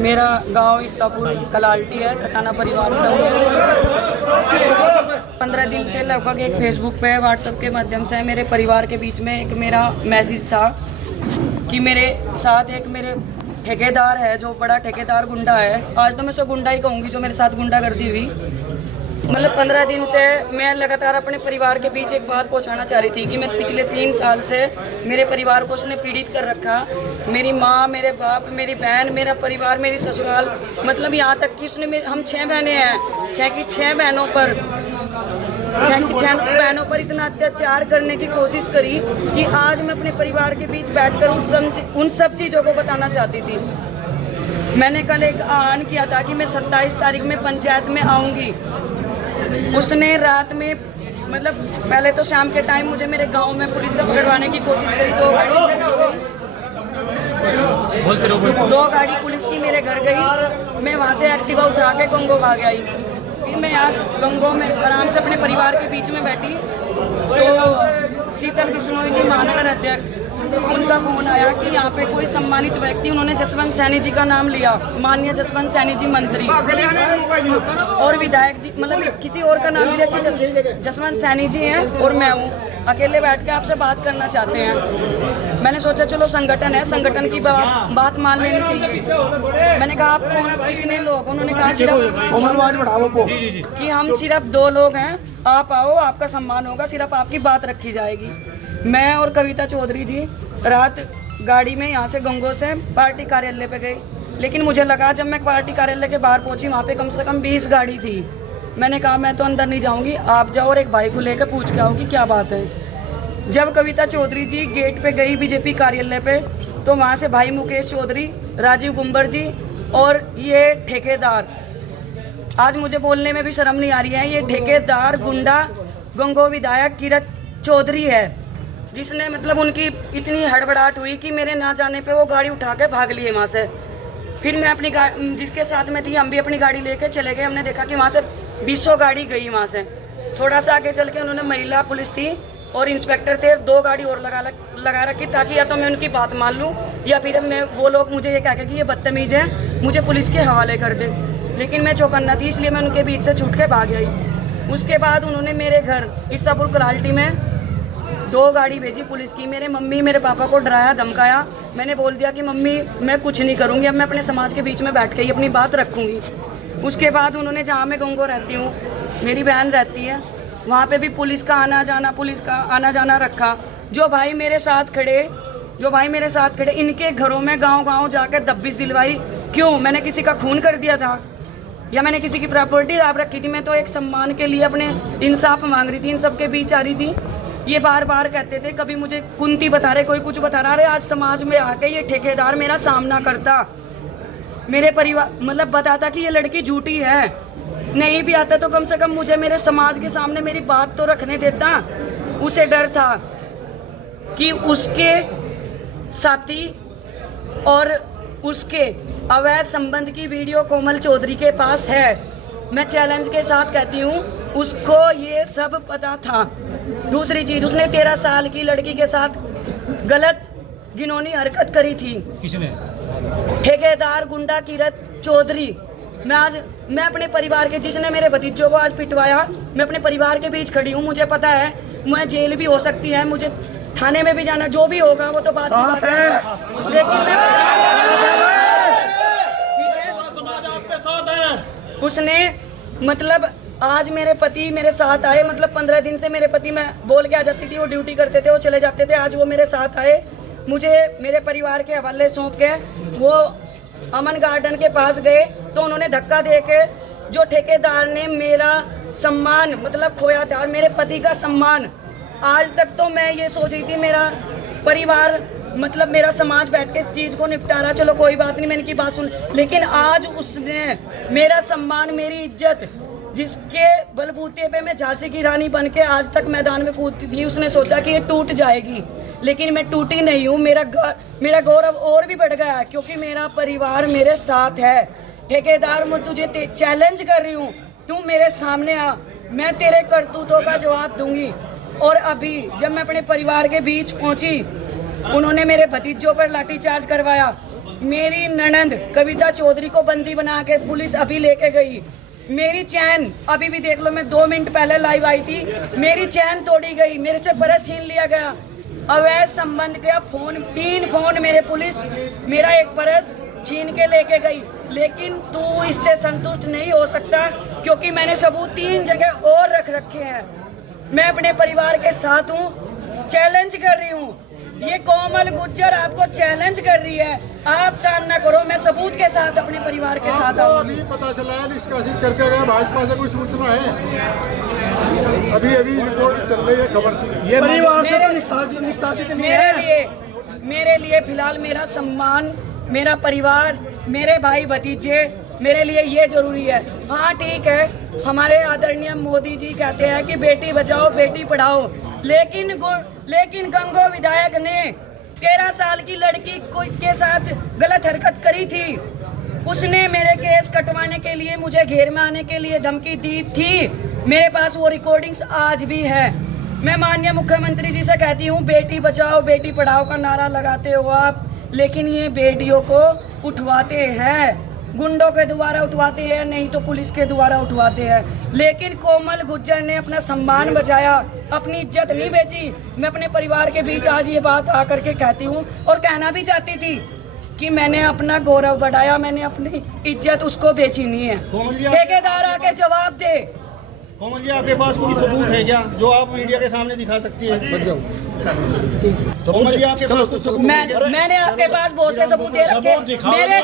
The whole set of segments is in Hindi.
मेरा गांव ईसापुर कलाल्टी है, खटाना परिवार से हूँ। 15 दिन से लगभग एक फेसबुक पे व्हाट्सएप के माध्यम से मेरे परिवार के बीच में एक मेरा मैसेज था कि मेरे साथ एक मेरे ठेकेदार है जो बड़ा ठेकेदार गुंडा है। आज तो मैं सो गुंडा ही कहूँगी जो मेरे साथ गुंडागर्दी हुई। मतलब 15 दिन से मैं लगातार अपने परिवार के बीच एक बात पहुंचाना चाह रही थी कि मैं पिछले 3 साल से मेरे परिवार को उसने पीड़ित कर रखा। मेरी माँ, मेरे बाप, मेरी बहन, मेरा परिवार, मेरी ससुराल, मतलब यहाँ तक कि उसने हम 6 बहनें हैं, 6 की 6 बहनों पर 6 बहनों पर इतना अत्याचार करने की कोशिश करी कि आज मैं अपने परिवार के बीच बैठकर उन सब चीज़ों को बताना चाहती थी। मैंने कल एक आह्वान किया था कि मैं 27 तारीख में पंचायत में आऊँगी। उसने रात में, मतलब पहले तो शाम के टाइम मुझे मेरे गांव में पुलिस से पकड़वाने की कोशिश करी। 2 गाड़ी पुलिस की गई, 2 गाड़ी पुलिस की मेरे घर गई। मैं वहां से एक्टिवा उठा के गंगो भाग आई। फिर मैं यहाँ गंगो में आराम से अपने परिवार के बीच में बैठी तो शीतल बिश्नोई जी, महानगर अध्यक्ष, उनका फोन आया कि यहाँ पे कोई सम्मानित व्यक्ति, उन्होंने जसवंत सैनी जी का नाम लिया, माननीय जसवंत सैनी जी मंत्री और विधायक जी, मतलब किसी और का नाम लिया कि जसवंत सैनी जी हैं और मैं हूँ, अकेले बैठ के आपसे बात करना चाहते हैं। मैंने सोचा चलो संगठन है, संगठन की बात मान लेनी चाहिए। मैंने कहा आप कौन, कितने लोग? उन्होंने कहा कि हम सिर्फ 2 लोग हैं, आप आओ, आपका सम्मान होगा, सिर्फ आपकी बात रखी जाएगी। मैं और कविता चौधरी जी रात गाड़ी में यहाँ से गंगो से पार्टी कार्यालय पे गए, लेकिन मुझे लगा जब मैं पार्टी कार्यालय के बाहर पहुँची वहाँ पे कम से कम 20 गाड़ी थी। मैंने कहा मैं तो अंदर नहीं जाऊँगी, आप जाओ और एक भाई को लेकर पूछ के आओ कि क्या बात है। जब कविता चौधरी जी गेट पे गई बीजेपी कार्यालय पे, तो वहाँ से भाई मुकेश चौधरी, राजीव गुंबर जी और ये ठेकेदार, आज मुझे बोलने में भी शर्म नहीं आ रही है, ये ठेकेदार गुंडा गंगो विधायक किरत चौधरी है, जिसने मतलब उनकी इतनी हड़बड़ाहट हुई कि मेरे ना जाने पे वो गाड़ी उठा के भाग लिए वहाँ से। फिर मैं अपनी जिसके साथ में थी, हम भी अपनी गाड़ी लेके चले गए। हमने देखा कि वहाँ से 20 गाड़ी गई वहाँ से। थोड़ा सा आगे चल के उन्होंने महिला पुलिस थी और इंस्पेक्टर थे, 2 गाड़ी और लगा रखी ताकि या तो मैं उनकी बात मान लूँ या फिर मैं वो लोग मुझे ये कह के कि ये बदतमीज है, मुझे पुलिस के हवाले कर दे। लेकिन मैं चौकन्ना थी, इसलिए मैं उनके बीच से छूट के भाग आई। उसके बाद उन्होंने मेरे घर ईसापुर कलाल्टी में 2 गाड़ी भेजी पुलिस की। मेरे मम्मी मेरे पापा को डराया धमकाया। मैंने बोल दिया कि मम्मी मैं कुछ नहीं करूँगी, अब मैं अपने समाज के बीच में बैठ के ही अपनी बात रखूँगी। उसके बाद उन्होंने, जहाँ मैं गंगो रहती हूँ, मेरी बहन रहती है, वहाँ पे भी पुलिस का आना जाना रखा। जो भाई मेरे साथ खड़े इनके घरों में गाँव जाकर दबिश दिलवाई। क्यों? मैंने किसी का खून कर दिया था या मैंने किसी की प्रॉपर्टी दाब रखी थी? मैं तो एक सम्मान के लिए अपने इंसाफ मांग रही थी, इन सब के बीच आ रही थी। ये बार बार कहते थे, कभी मुझे कुंती बता रहे, कोई कुछ बता रहा है। आज समाज में आके ये ठेकेदार मेरा सामना करता, मेरे परिवार मतलब बताता कि ये लड़की झूठी है। नहीं भी आता तो कम से कम मुझे मेरे समाज के सामने मेरी बात तो रखने देता। उसे डर था कि उसके साथी और उसके अवैध संबंध की वीडियो कोमल चौधरी के पास है। मैं चैलेंज के साथ कहती हूँ, उसको ये सब पता था। दूसरी चीज, उसने 13 साल की लड़की के साथ गलत घिनौनी हरकत करी थी। किसने? ठेकेदार गुंडा किरत चौधरी। मैं अपने परिवार के, जिसने मेरे भतीजों को आज पिटवाया, मैं अपने परिवार के बीच खड़ी हूँ। मुझे पता है मैं जेल भी हो सकती है, मुझे थाने में भी जाना, जो भी होगा वो तो बात है। लेकिन उसने मतलब आज मेरे पति मेरे साथ आए, मतलब 15 दिन से मेरे पति, मैं बोल के आ जाती थी, वो ड्यूटी करते थे, वो चले जाते थे। आज वो मेरे साथ आए, मुझे मेरे परिवार के हवाले सौंप के वो अमन गार्डन के पास गए तो उन्होंने धक्का दे के, जो ठेकेदार ने मेरा सम्मान मतलब खोया था और मेरे पति का सम्मान, आज तक तो मैं ये सोच रही थी मेरा परिवार मतलब मेरा समाज बैठ के इस चीज़ को निपटा रहा, चलो कोई बात नहीं, मैंने की बात सुन। लेकिन आज उसने मेरा सम्मान, मेरी इज्जत, जिसके बलबूते पे मैं झांसी की रानी बन के आज तक मैदान में कूदती थी, उसने सोचा कि ये टूट जाएगी, लेकिन मैं टूटी नहीं हूँ। मेरा गौरव और भी बढ़ गया क्योंकि मेरा परिवार मेरे साथ है। ठेकेदार, मैं तुझे चैलेंज कर रही हूँ, तू मेरे सामने आ, मैं तेरे करतूतों का जवाब दूंगी। और अभी जब मैं अपने परिवार के बीच पहुँची, उन्होंने मेरे भतीजों पर लाठीचार्ज करवाया। मेरी ननंद कविता चौधरी को बंदी बना के पुलिस अभी लेके गई। मेरी चैन अभी भी देख लो, मैं 2 मिनट पहले लाइव आई थी, मेरी चैन तोड़ी गई, मेरे से पर्स छीन लिया गया। अवैध संबंध का फोन, 3 फोन मेरे पुलिस मेरा एक पर्स छीन के लेके गई। लेकिन तू इससे संतुष्ट नहीं हो सकता क्योंकि मैंने सबूत 3 जगह और रख रखे हैं। मैं अपने परिवार के साथ हूँ, चैलेंज कर रही हूँ। ये कोमल गुज्जर आपको चैलेंज कर रही है, आप सामना करो, मैं सबूत के साथ अपने परिवार के साथ आऊंगी। अभी पता चला है निष्कासित करके गए, भाजपा से कोई सूचना है? अभी रिपोर्ट चल रही है खबर। ये परिवार से तो निष्कासित नहीं है। मेरे लिए फिलहाल मेरा सम्मान, मेरा परिवार, मेरे भाई भतीजे, मेरे लिए ये जरूरी है। हाँ ठीक है, हमारे आदरणीय मोदी जी कहते हैं कि बेटी बचाओ बेटी पढ़ाओ, लेकिन गंगो विधायक ने 13 साल की लड़की के साथ गलत हरकत करी थी। उसने मेरे केस कटवाने के लिए, मुझे घेर में आने के लिए धमकी दी थी। मेरे पास वो रिकॉर्डिंग्स आज भी है। मैं माननीय मुख्यमंत्री जी से कहती हूँ, बेटी बचाओ बेटी पढ़ाओ का नारा लगाते हो आप, लेकिन ये बेटियों को उठवाते हैं, गुंडों के द्वारा उठवाते हैं, नहीं तो पुलिस के द्वारा उठवाते हैं। लेकिन कोमल गुज्जर ने अपना सम्मान बचाया, अपनी इज्जत नहीं बेची। मैं अपने परिवार के बीच आज ये बात आकर के कहती हूँ और कहना भी चाहती थी कि मैंने अपना गौरव बढ़ाया, मैंने अपनी इज्जत उसको बेची नहीं है। ठेकेदार आके जवाब दे। कोमल जी, आपके पास कोई सबूत है क्या जो आप मीडिया के सामने दिखा सकती है? कोमल जी, आपके पास कुछ सबूत? मैंने आपके पास बहुत से सबूत दे रखे। मेरे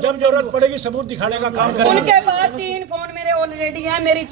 जब जरूरत पड़ेगी सबूत दिखाने का काम करेंगे। उनके पास 3 फोन मेरे ऑलरेडी हैं। मेरी